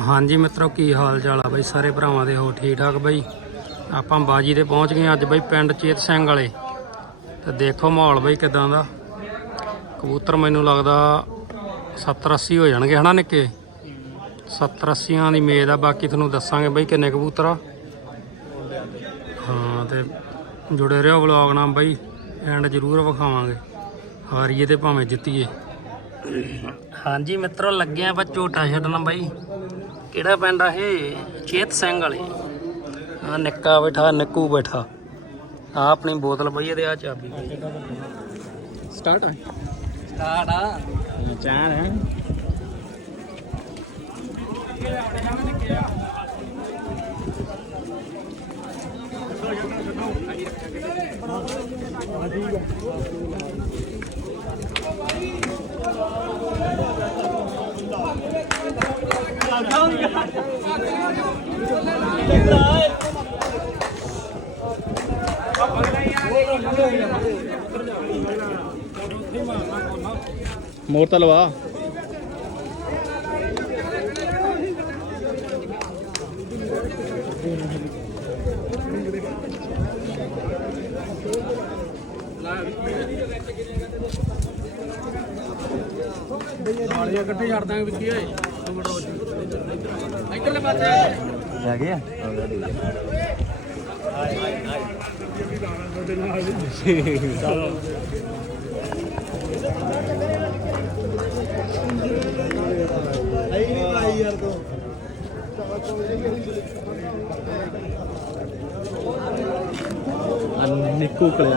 ਹਾਂਜੀ ਮਿੱਤਰੋ, ਕੀ ਹਾਲ ਚਾਲ ਆ ਬਾਈ? ਸਾਰੇ ਭਰਾਵਾਂ ਦੇ ਹੋ ਠੀਕ ਠਾਕ ਬਾਈ? ਆਪਾਂ ਬਾਜੀ ਤੇ ਪਹੁੰਚ ਗਏ ਅੱਜ ਬਾਈ ਪਿੰਡ ਚੇਤ ਸਿੰਘ ਵਾਲੇ। ਤੇ ਦੇਖੋ ਮਾਹੌਲ ਬਾਈ ਕਿਦਾਂ ਦਾ। ਕਬੂਤਰ ਮੈਨੂੰ ਲੱਗਦਾ 70 80 ਹੋ ਜਾਣਗੇ, ਹਨਾ ਨਿੱਕੇ? 70 80 ਦੀ ਮੇਜ਼ ਆ, ਬਾਕੀ ਤੁਹਾਨੂੰ ਦੱਸਾਂਗੇ ਬਈ ਕਿੰਨੇ ਕਬੂਤਰ ਆ। ਹਾਂ, ਤੇ ਜੁੜੇ ਰਹੋ ਵਲੌਗ ਨਾਲ ਬਾਈ, ਐਂਡ ਜ਼ਰੂਰ ਵਿਖਾਵਾਂਗੇ। ਹਾਰੀਏ ਤੇ ਭਾਵੇਂ ਜਿੱਤੀਏ। ਹਾਂਜੀ ਮਿੱਤਰੋ, ਲੱਗੇ ਆਪਾਂ ਝੋਟਾ ਛੱਡਣਾ ਬਾਈ। ਕਿਹੜਾ ਪਿੰਡ ਆ ਇਹ? ਚੇਤ ਸਿੰਘ ਵਾਲੇ। ਆ ਨਿੱਕਾ ਬੈਠਾ ਨਿੱਕੂ ਬੈਠਾ। ਆ ਆਪਣੀ ਬੋਤਲ ਪਈ ਇਹਦੇ ਆ ਚਾਬੀ। ਸਟਾਰਟ ਹੈ ਸਟਾਰਟ ਆ। ਚਾਰ ਹੈ ਮੋਰ ਤਲਵਾ ਲਵਾ ਨਾਲੀਆਂ ਇਕੱਠੇ ਛੱਡ ਦਾਂਗੇ ਵਿੱਕੀ ਓਏ। ਇੱਧਰਲੇ ਪਾਸੇ। ਜਾ ਗਿਆ ਨਿੱਕੂ ਕਲਿਆ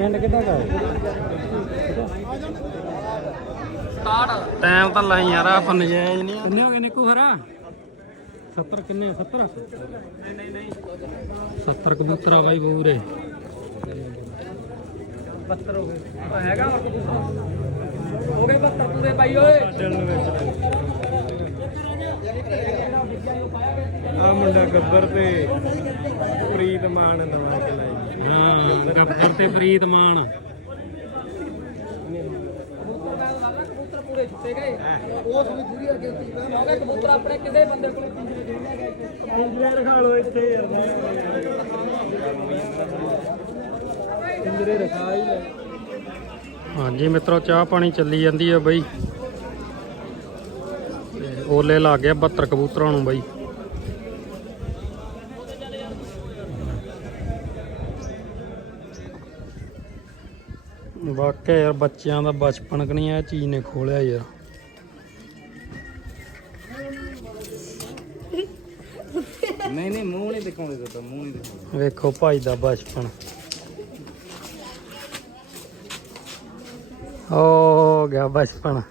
ਪਿੰਡ ਕਿੱਦਾਂ ਦਾ ਟਾਈਮ ਤਾਂ ਲਾਈ ਯਾਰ ਆਪਾਂ ਨਜਾਇਜ਼ ਨਹੀਂ ਕਿੰਨੇ ਹੋ ਗਏ ਨਿੱਕੂ ਫਿਰ 70 ਕਿੰਨੇ 70 ਨਹੀਂ ਨਹੀਂ 70 ਕਬੂਤਰ ਆ ਬਾਈ ਪੂਰੇ। 72 ਹੋ ਗਏ। ਹੈਗਾ ਹੋ ਗਏ 72 ਪੂਰੇ ਬਾਈ ਓਏ। ਆ ਮੁੰਡਾ ਗੱਬਰ ਤੇ ਪ੍ਰੀਤ ਮਾਨ ਨਵਾਂ ਕਲਾਈ ਹਾਂ ਗੱਬਰ ਤੇ ਪ੍ਰੀਤ ਮਾਨ। ਕਬੂਤਰ ਪੂਰੇ ਛੁੱਟੇ ਗਏ ਉਹ ਸਮਝ ਪੂਰੀ ਹੋ ਗਏ ਕਬੂਤਰ ਆਪਣੇ ਕਿਤੇ ਬੰਦੇ ਕੋਲ ਪਿੰਜਰੇ ਦੇ ਲੈ ਗਏ ਪਿੰਜਰੇ ਰਖਾ ਲੋ ਇੱਥੇ ਯਾਰ ਪਿੰਜਰੇ ਰਖਾ ਹੀ ਲੈ ਹਾਂਜੀ ਮਿੱਤਰੋ ਚਾਹ ਪਾਣੀ ਚੱਲੀ ਜਾਂਦੀ ਆ ਬਈ। ਓਲੇ ਲੱਗ ਗਿਆ 72 ਕਬੂਤਰਾਂ ਨੂੰ ਬਈ। ਵਾਕਿਆ ਯਾਰ ਬੱਚਿਆਂ ਦਾ ਬਚਪਨ ਕਣੀ ਆ ਚੀਜ਼ ਨੇ ਖੋਲਿਆ ਯਾਰ। ਨਹੀਂ ਨਹੀਂ ਮੂੰਹ ਨਹੀਂ ਦਿਖਾਉਂਦੇ ਤਾਂ ਮੂੰਹ ਨਹੀਂ ਦਿਖਾਉਂਦੇ। ਵੇਖੋ ਭਾਈ ਦਾ ਬਚਪਨ। ਓ ਗਿਆ ਬਚਪਨ।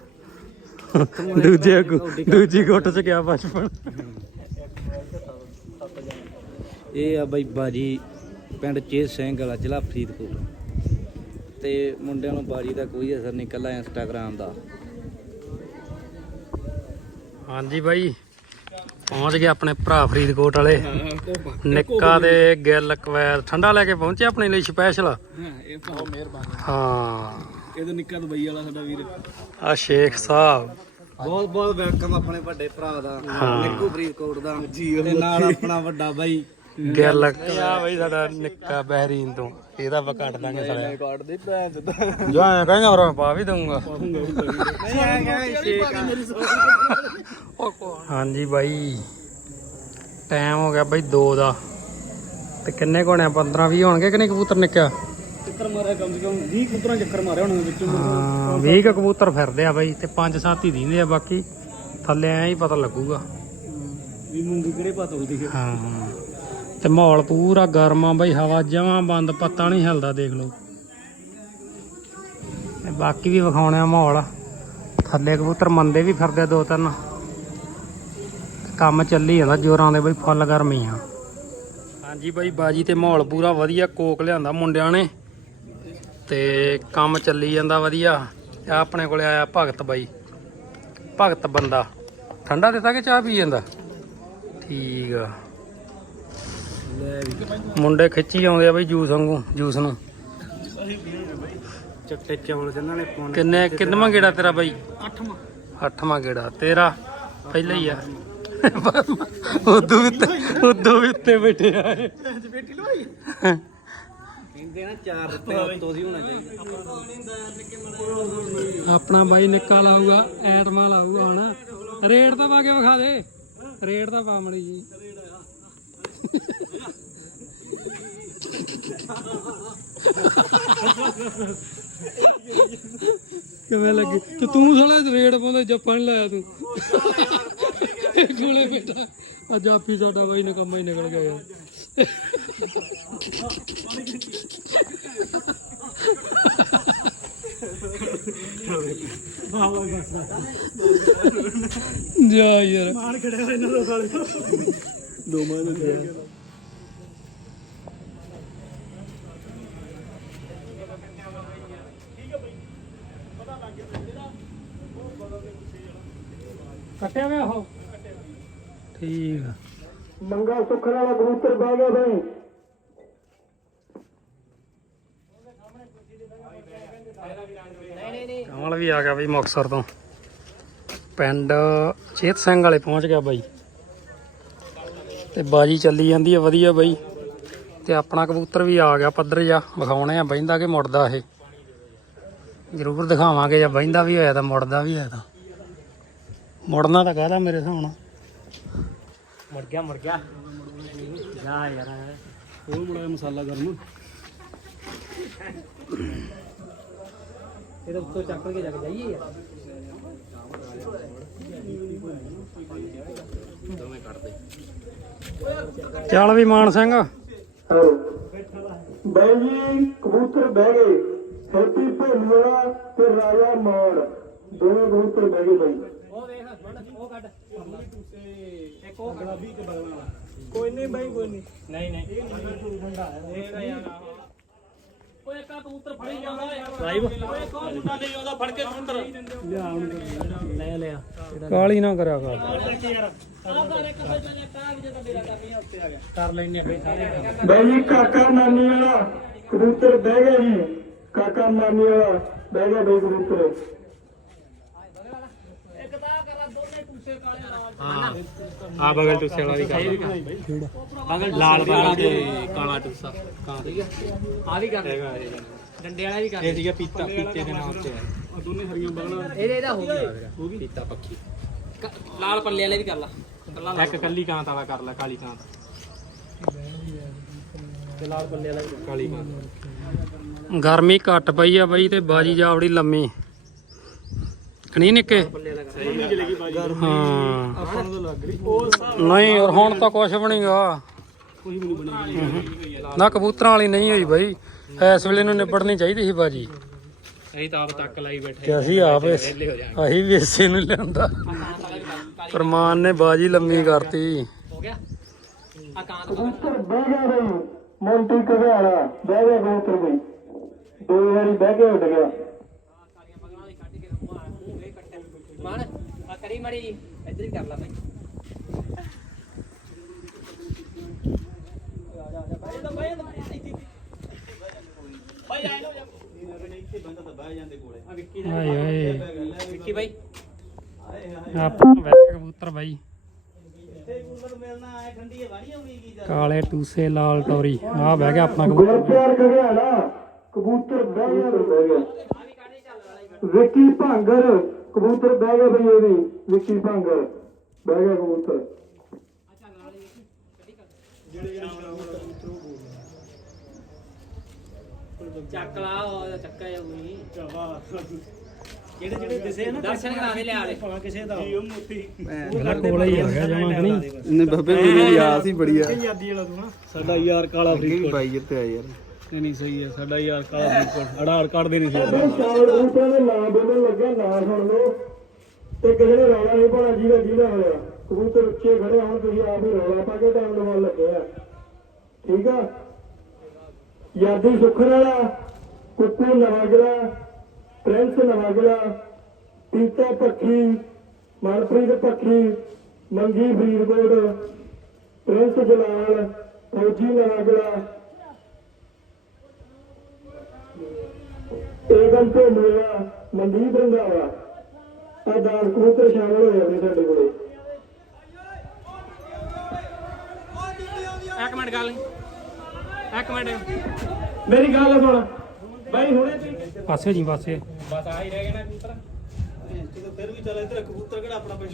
ਦੂਜੇ ਦੂਜੀ ਗੁੱਟ ਚ ਗਿਆ ਬਚਪਨ। ਇਹ ਆ ਬਈ ਬਾਜੀ ਪਿੰਡ ਚੇਤ ਸਿੰਘ ਵਾਲਾ ਜ਼ਿਲ੍ਹਾ ਫਰੀਦਕੋਟ। ਤੇ ਮੁੰਡਿਆਂ ਨੂੰ ਬਾਜੀ ਦਾ ਕੋਈ ਅਸਰ ਨਹੀਂ ਕੱਲਾ ਇੰਸਟਾਗ੍ਰਾਮ ਦਾ। ਹਾਂਜੀ ਬਾਈ ਪਹੁੰਚ ਗਏ ਆਪਣੇ ਭਰਾ ਫਰੀਦਕੋਟ ਵਾਲੇ। ਨਿੱਕਾ ਦੇ ਗਿੱਲ ਕਵੈਲ ਠੰਡਾ ਲੈ ਕੇ ਪਹੁੰਚੇ ਆਪਣੇ ਲਈ ਸਪੈਸ਼ਲ ਇਹ ਬਹੁਤ ਮਿਹਰਬਾਨੀ। ਹਾਂ। ਇਹਦਾ ਨਿੱਕਾ ਦੁਬਈ ਵਾਲਾ ਸਾਡਾ ਵੀਰ। ਆ ਸ਼ੇਖ ਸਾਹਿਬ। ਬਹੁਤ ਬਹੁਤ ਵੈਲਕਮ ਆਪਣੇ ਵੱਡੇ ਭਰਾ ਦਾ। ਨਿੱਕੂ ਫਰੀਦਕੋਟ ਦਾ। ਤੇ ਨਾਲ ਆਪਣਾ ਵੱਡਾ ਬਾਈ। ਗਿੱਲ। ਆ ਬਾਈ ਸਾਡਾ ਨਿੱਕਾ ਬਹਿਰੀਨ ਤੋਂ। ਇਹਦਾ ਆਪਾਂ ਕੱਟ ਦਾਂਗੇ ਸਾਰਾ ਕਾਰਡ ਦੇ ਭੈਣ ਚੋਦ। ਜੋ ਐਂ ਕਹਾਂਗਾ ਹੋਰ ਪਾ ਵੀ ਦਊਂਗਾ। ਨਹੀਂ ਆ। ਗਿਆ ਸ਼ੇਕ ਹਾਂਜੀ ਬਾਈ। ਟਾਈਮ ਹੋ ਗਿਆ ਬਾਈ 2 ਦਾ। ਤੇ ਕਿੰਨੇ ਕੋਣੇ 15 20 ਹੋਣਗੇ ਕਿ ਨਹੀਂ ਕਬੂਤਰ ਨਿੱਕਿਆ ਚੱਕਰ ਮਾਰਿਆ ਕਮ ਸੇ ਕਮ 20 ਕੁੱਤਰਾਂ ਚੱਕਰ ਮਾਰਿਆ ਹੁਣ ਵਿੱਚੋਂ। ਹਾਂ 20 ਕੁ ਕਬੂਤਰ ਫਿਰਦੇ ਆ ਬਾਈ ਤੇ 5-7 ਹੀ ਦਿੰਦੇ ਆ ਬਾਕੀ ਥੱਲੇ ਐਂ ਹੀ ਪਤਾ ਲੱਗੂਗਾ। ਵੀ ਮੂੰਗੀ ਕਿਹੜੇ ਪਾ ਤੋਲਦੀ ਹੈ। ਹਾਂ ਤੇ ਮਾਹੌਲ ਪੂਰਾ ਗਰਮ ਆ ਬਾਈ ਹਵਾ ਜਮਾਂ ਬੰਦ ਪੱਤਾ ਨਹੀਂ ਹਿਲਦਾ ਦੇਖ ਲਓ। ਤੇ ਬਾਕੀ ਵੀ ਵਿਖਾਉਣੇ ਆ ਮਾਹੌਲ। ਥੱਲੇ ਕਬੂਤਰ ਮੰਦੇ ਵੀ ਫਿਰਦੇ ਦੋ ਤਿੰਨ। ਕੰਮ ਚੱਲੀ ਜਾਂਦਾ ਜੋਰਾਂ ਦੇ ਬਈ ਫੁੱਲ ਗਰਮੀ ਆ। ਹਾਂਜੀ ਬਾਈ ਬਾਜੀ ਤੇ ਮਾਹੌਲ ਪੂਰਾ ਵਧੀਆ ਕੋਕ ਲਿਆਂਦਾ ਮੁੰਡਿਆਂ ਨੇ। ਤੇ ਕੰਮ ਚੱਲੀ ਜਾਂਦਾ ਵਧੀਆ। ਤੇ ਆਪਣੇ ਕੋਲੇ ਆਇਆ ਭਗਤ ਬਾਈ। ਭਗਤ ਬੰਦਾ। ਠੰਡਾ ਦਿੱਤਾ ਕਿ ਚਾਹ ਪੀ ਜਾਂਦਾ? ਠੀਕ ਆ। ਮੁੰਡੇ ਖਿੱਚੀ ਆਉਂਦੇ ਆ ਬਈ ਜੂਸ ਵਾਂਗੂ ਜੂਸ ਨੂੰ। ਚਿੱਟੇ ਚੌਲ ਜਿਨ੍ਹਾਂ ਨੇ ਪਾਉਣੇ ਕਿੰਨੇ ਕਿੰਨਵਾਂ ਗੇੜਾ ਤੇਰਾ ਬਾਈ? ਅੱਠਵਾਂ। ਅੱਠਵਾਂ ਗੇੜਾ। ਤੇਰਾ? ਪਹਿਲਾ ਹੀ ਆ। ਉਦੋਂ ਵੀ ਉਦੋਂ ਵੀ ਉੱਤੇ ਬੈਠੇ ਆ ਇਹ। ਕਹਿੰਦੇ ਨਾ ਚਾਰ ਦਿੱਤੇ ਉੱਤੋਂ ਦੀ ਹੋਣਾ ਚਾਹੀਦਾ। ਆਪਣਾ ਬਾਈ ਨਿੱਕਾ ਲਾਊਗਾ ਐਟਮਾ ਲਾਊਗਾ ਹੁਣ। ਰੇਟ ਤਾਂ ਪਾ ਕੇ ਵਿਖਾ ਦੇ। ਰੇਟ ਤਾਂ ਪਾ ਮੜੀ ਜੀ। ਕਿਵੇਂ ਲੱਗੀ? ਤੇ ਤੂੰ ਸਾਲਾ ਰੇਟ ਪਾਉਂਦਾ ਜੱਫਾ ਨਹੀਂ ਲਾਇਆ ਤੂੰ। ਕੋਲੇ ਬੇਟਾ ਆ ਜਾਪੀ ਸਾਡਾ ਬਾਈ ਨਕਮਾ ਹੀ ਨਿਕਲ ਗਿਆ। ਯਾਰ ਜਾ ਯਾਰ। ਮਾਰ ਖੜਿਆ ਇਹਨਾਂ ਦਾ ਸਾਲੇ ਦੋ ਮਾਨ ਕੱਟਿਆ ਹੋਇਆ ਉਹ? ਠੀਕ ਆ। ਮੰਗਾ ਸੁੱਖਣ ਵਾਲਾ ਕਬੂਤਰ ਬਹਿ ਗਿਆ ਬਈ। ਵੀ ਆ ਗਿਆ ਬਈ ਮੁਕਤਸਰ ਤੋਂ। ਪਿੰਡ ਚੇਤ ਸਿੰਘ ਵਾਲੇ ਪਹੁੰਚ ਗਿਆ ਬਾਈ। ਤੇ ਬਾਜੀ ਚੱਲੀ ਜਾਂਦੀ ਹੈ ਵਧੀਆ ਬਾਈ। ਤੇ ਆਪਣਾ ਕਬੂਤਰ ਵੀ ਆ ਗਿਆ ਪੱਧਰ ਜਾ ਵਿਖਾਉਣੇ ਆ ਬਹਿੰਦਾ ਕਿ ਮੁੜਦਾ ਇਹ। ਜ਼ਰੂਰ ਦਿਖਾਵਾਂਗੇ ਜਾਂ ਬਹਿੰਦਾ ਵੀ ਹੋਇਆ ਤਾਂ ਮੁੜਦਾ ਵੀ ਹੋਇਆ ਤਾਂ। ਮੁੜਨਾ ਤਾਂ ਕਹਦਾ ਮੇਰੇ ਹਿਸਾਬ ਨਾਲ। ਮੁੜ ਗਿਆ ਮੁੜ ਗਿਆ। ਜਾ ਯਾਰ। ਉਹ ਮੁੜਾ ਮਸਾਲਾ ਗਰਮ। ਇਹਦੇ ਉੱਤੋਂ ਚੱਕ ਕੇ ਜਾ ਕੇ ਜਾਈਏ ਯਾਰ। ਚੱਲ ਵੀ ਮਾਨ ਸਿੰਘ। ਬਾਈ ਜੀ ਕਬੂਤਰ ਬਹਿ ਗਏ। ਹੈਪੀ ਭੋਲੂਆ ਤੇ ਰਾਜਾ ਮਾਨ। ਦੋਵੇਂ ਕਬੂਤਰ ਬਹਿ ਗਏ ਬਾਈ। ਕੋਈ ਨਹੀਂ ਬਾਈ ਕੋਈ ਨਹੀਂ। ਨਹੀਂ ਨਹੀਂ। ਓਏ ਇੱਕ ਕਬੂਤਰ ਫੜੀ ਜਾਂਦਾ ਯਾਰ ਲਾਈਵ ਓਏ ਕੌਣ ਮੁੰਡਾ ਨਹੀਂ ਆਉਂਦਾ ਫੜ ਕੇ ਕਬੂਤਰ। ਲੈ ਲਿਆ। ਕਾਲੀ ਨਾ ਕਰਿਆ ਕਰ। ਕਰ ਲੈਨੇ ਬਈ ਸਾਰੇ ਬਾਈ ਜੀ ਕਾਕਾ ਨਾਨੀ ਵਾਲਾ। ਕਬੂਤਰ ਬਹਿ ਗਿਆ ਜੀ। ਕਾਕਾ ਨਾਨੀ ਵਾਲਾ। ਬਹਿ ਗਿਆ ਬਾਈ ਕਬੂਤਰ। ਆ ਬਗਲ ਟੁੱਸੇ ਵਾਲਾ ਵੀ ਕਰ ਬਗਲ ਲਾਲ ਵਾਲਾ ਤੇ ਕਾਲਾ ਟੁੱਸਾ। ਠੀਕ ਹੈ ਆ ਵੀ ਕਰ ਡੰਡੇ ਵਾਲਾ ਵੀ ਕਰ ਇਹ ਸੀਗਾ ਪੀਤਾ ਪੀਤੇ ਦੇ ਨਾਮ ਤੇ ਦੋਨੇ ਹਰੀਆਂ ਬਗਲਾਂ ਇਹਦੇ ਇਹਦਾ ਹੋ ਗਿਆ। ਪੀਤਾ ਪੱਖੀ। ਲਾਲ ਪੱਲੇ ਵਾਲੇ ਵੀ ਕਰ ਲਾ। ਇੱਕ ਕੱਲੀ ਕਾਂਤ ਵਾਲਾ ਕਰ ਲੈ ਕਾਲੀ ਕਾਂਤ। ਤੇ ਲਾਲ ਪੱਲੇ ਵਾਲਾ ਕਾਲੀ ਕਾਂਤ। ਗਰਮੀ ਘੱਟ ਪਈ ਆ ਬਈ ਤੇ ਬਾਜੀ ਜਾਵੜੀ ਲੰਮੀ। ਕਣੀ ਨਿੱਕੇ। ਹਾਂ। ਆਪਾਂ ਨੂੰ ਤਾਂ ਲੱਗ ਰਹੀ ਉਹ ਨਹੀਂ ਯਾਰ ਹੁਣ ਤਾਂ ਕੁਛ ਵੀ ਨਹੀਂਗਾ ਨਾ ਕਬੂਤਰਾਂ ਵਾਲੀ ਨਹੀਂ ਹੋਈ ਬਾਈ। ਇਸ ਵੇਲੇ ਨੂੰ ਨਿਬੜਨੀ ਚਾਹੀਦੀ ਸੀ ਬਾਜੀ। ਅਸੀਂ ਤਾਂ ਆਪ ਤੱਕ ਲਾਈ ਬੈਠੇ ਤੇ ਅਸੀਂ ਆਪ ਇਸ- ਅਸੀਂ ਵੀ ਇਸੇ ਨੂੰ ਲਿਆਂਦਾ। ਪਰਮਾਨ ਨੇ ਬਾਜੀ ਲੰਮੀ ਕਰਤੀ। ਕਬੂਤਰ ਬਹਿ ਗਿਆ ਬਈ। ਮੋਂਟੀ ਕਗਿਆਣਾ ਬਹਿ ਗਿਆ ਕਬੂਤਰ ਬਈ। ਦੋ ਵਾਰੀ ਬਹਿ ਕੇ ਉੱਡ ਗਿਆ। ਕਰੀ ਮੜੀ ਇੱਧਰ ਹੀ ਕਰ ਲਾ ਬਈ। ਹਾਏ ਹਾਏ। ਵਿੱਕੀ ਬਾਈ। ਆਪਾਂ ਵੈਸੇ ਕਬੂਤਰ ਬਾਈ। ਕਾਲੇ ਟੂਸੇ ਲਾਲ ਟੋਰੀ। ਆ ਬਹਿ ਗਿਆ ਆਪਣਾ ਕਬੂਤਰ। ਕਬੂਤਰ ਬਹਿ ਗਿਆ। ਵਿੱਕੀ ਭਾਂਗਰ ਕਬੂਤਰ ਬਹਿ ਗਿਆ ਬਈ ਇਹ ਵੀ ਵਿੱਕੀ ਭਾਂਗਰ ਬਹਿ ਗਿਆ ਕਬੂਤਰ। ਚੱਕ ਲਾ ਉਹ ਚੱਕਾ ਜਾਊਗੀ ਜਿਹੜੇ ਜਿਹੜੇ ਦਿਸੇ ਨਾ ਦਰਸ਼ਨ ਕਰਾ ਲਿਆ ਲੈ ਕਿਸੇ ਦਾ ਮੇਰਾ ਕੋਲ ਹੀ ਆ ਗਿਆ ਜਮਾ ਕਣੀ ਨੇ ਬੱਬੇ ਮੇਰੀ ਯਾਦ ਸੀ ਬੜੀ ਆ। ਯਾਦੀ ਵਾਲਾ ਤੂੰ ਨਾ। ਸਾਡਾ ਯਾਰ ਕਾਲਾ ਫਰੀਦਕੋਟ। ਬਾਈ ਜਿੱਤੇ ਆ ਯਾਰ। ਨਹੀਂ ਨਹੀਂ ਸਹੀ ਹੈ ਸਾਡਾ ਯਾਰ ਕਾਲਾ ਫਰੀਦਕੋਟ ਅੜਾੜ ਕੱਢਦੇ ਨਹੀਂ ਸੀ ਚਾਵਲ ਕਬੂਤਰਾਂ ਦੇ ਨਾਂ ਬੋਲਣ ਲੱਗਿਆ, ਨਾਂ ਸੁਣ ਲਓ। ਤੇ ਕਿਸੇ ਨੇ ਰੌਲਾ ਨਹੀਂ ਪਾਉਣਾ, ਜਿਹਦਾ ਜਿਹਦਾ ਹੋਇਆ। ਕਬੂਤਰ ਉੱਚੇ ਖੜੇ ਹੁਣ, ਤੁਸੀਂ ਆਪ ਹੀ ਰੌਲਾ ਪਾ ਕੇ ਟਾਈਮ ਲਵਾਉਣ ਲੱਗੇ ਆ। ਠੀਕ ਆ? ਯਾਦੀ ਸੁਖਰ ਵਾਲਾ, ਕੁੱਕੂ ਨਵਾਗਲਾ, ਪ੍ਰਿੰਸ ਨਵਾਗਲਾ, ਪੀਤਾ ਪੱਖੀ, ਮਨਪ੍ਰੀਤ ਪੱਖੀ, ਮੰਗੀ ਫਰੀਦਕੋਟ, ਪ੍ਰਿੰਸ ਜਲਾਲ, ਫੌਜੀ ਨਵਾਗਲਾ ਤੇ ਮੇਰਾ ਮਨਦੀਪ ਰੰਗਾਵਾ ਆ ਦਾਸ ਕਬੂਤਰ ਸ਼ਾਮਲ ਹੋਏ ਆ ਸਾਡੇ ਕੋਲੇ। ਇੱਕ ਮਿੰਟ ਗੱਲ ਇੱਕ ਮਿੰਟ। ਮੇਰੀ ਗੱਲ ਸੁਣ। ਬਾਈ ਹੁਣੇ ਤੂੰ ਪਾਸੇ ਜੀ ਪਾਸੇ।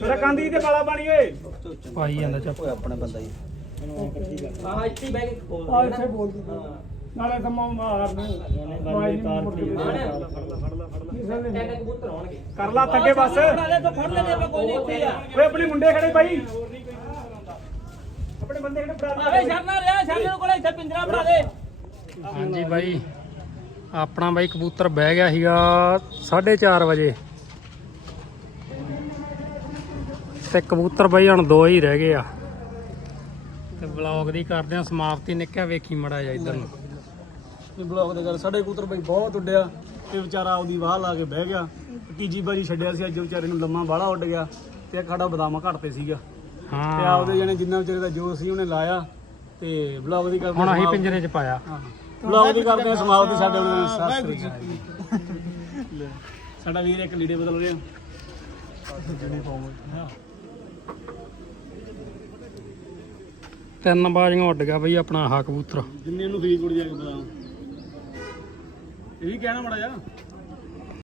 ਮੇਰਾ ਕਾਂਦੀ ਤੇ ਕਾਲਾ ਪਾਣੀ ਓਏ। ਪਾਈ ਜਾਂਦਾ ਚੱਪ। ਆਪਣਾ ਬੰਦਾ ਹੀ। ਹਾਂ ਇੱਥੇ ਬੈਗ ਖੋਲ ਆ ਇੱਥੇ ਬੋਲ ਨਾਲੇ ਸਮਾਂ ਮਾਰ ਨੂੰ ਬਾਈ ਕਾਰ ਤਿੰਨ ਕਬੂਤਰ ਹੋਣਗੇ ਕਰ ਲਾ ਥੱਕੇ ਬਸ। ਨਾਲੇ ਤੋਂ ਫੜ ਲੈਂਦੇ ਆਪਾਂ ਕੋਈ ਨਹੀਂ ਇੱਥੇ ਆ। ਓਏ ਆਪਣੇ ਮੁੰਡੇ ਖੜੇ ਬਾਈ। ਆਪਣੇ ਬੰਦੇ ਖੜੇ ਫੜਾ ਆਵੇ ਛੱਡਣਾ ਰਿਹਾ ਛੱਡਣ ਕੋਲੇ ਇੱਥੇ ਪਿੰਜਰਾ ਬਣਾ ਦੇ। ਹਾਂਜੀ ਬਾਈ ਆਪਣਾ ਬਾਈ ਕਬੂਤਰ ਬਹਿ ਗਿਆ ਸੀਗਾ 4:30 ਵਜੇ। ਤੇ ਕਬੂਤਰ ਬਾਈ ਹੁਣ ਦੋ ਹੀ ਰਹਿ ਗਏ ਆ। ਤੇ ਵਲੌਗ ਦੀ ਕਰਦੇ ਆ ਸਮਾਪਤੀ ਨਿੱਕਿਆ ਵੇਖੀ ਮੜਾ ਜਾ ਇਧਰ ਨੂੰ। ਇਹ ਬਲੌਗ ਦੇ ਗੱਲ ਸਾਡੇ ਕਬੂਤਰ ਬਾਈ ਬਹੁਤ ਉੱਡਿਆ ਤੇ ਵਿਚਾਰਾ ਉਹਦੀ ਵਾਹ ਲਾ ਕੇ ਬਹਿ ਗਿਆ। ਤੀਜੀ ਵਾਰੀ ਛੱਡਿਆ ਸੀ ਅੱਜ ਵਿਚਾਰੇ ਨੂੰ ਲੰਮਾ ਬਾਹਲਾ ਉੱਡ ਗਿਆ ਤੇ ਇੱਕ ਸਾਡਾ ਬਦਾਮਾ ਘੱਟ ਤੇ ਸੀਗਾ। ਤੇ ਹਾਂ। ਆਪਦੇ ਜਣੇ ਜਿੰਨਾ ਵਿਚਾਰੇ ਦਾ ਜੋ ਸੀ ਉਹਨੇ ਲਾਇਆ ਤੇ ਬਲੌਗ ਦੀ ਕਰਦੇ ਹੁਣ ਅਸੀਂ ਪਿੰਜਰੇ 'ਚ ਪਾਇਆ। ਬਲੌਗ ਦੀ ਕਰਦੇ ਆ ਸਮਾਪਤੀ ਸਾਡੇ ਉਹਨਾਂ ਸਤਿ ਸ੍ਰੀ ਅਕਾਲ। ਲੈ, ਸਾਡਾ ਵੀਰ ਇੱਕ ਲੀੜੇ ਬਦਲ ਰਿਹਾ। ਤਿੰਨ ਬਾਜ਼ੀਆਂ ਉੱਡ ਗਿਆ ਬਈ ਆਪਣਾ ਆਹ ਕਬੂਤਰ। ਜਿੰਨੇ ਨੂੰ ਫਰੀਦਕੋਟ ਜਾ ਕੇ ਬਤਾਉ ਇਹ ਵੀ ਕਹਿਣਾ ਮੜਾ ਜਾ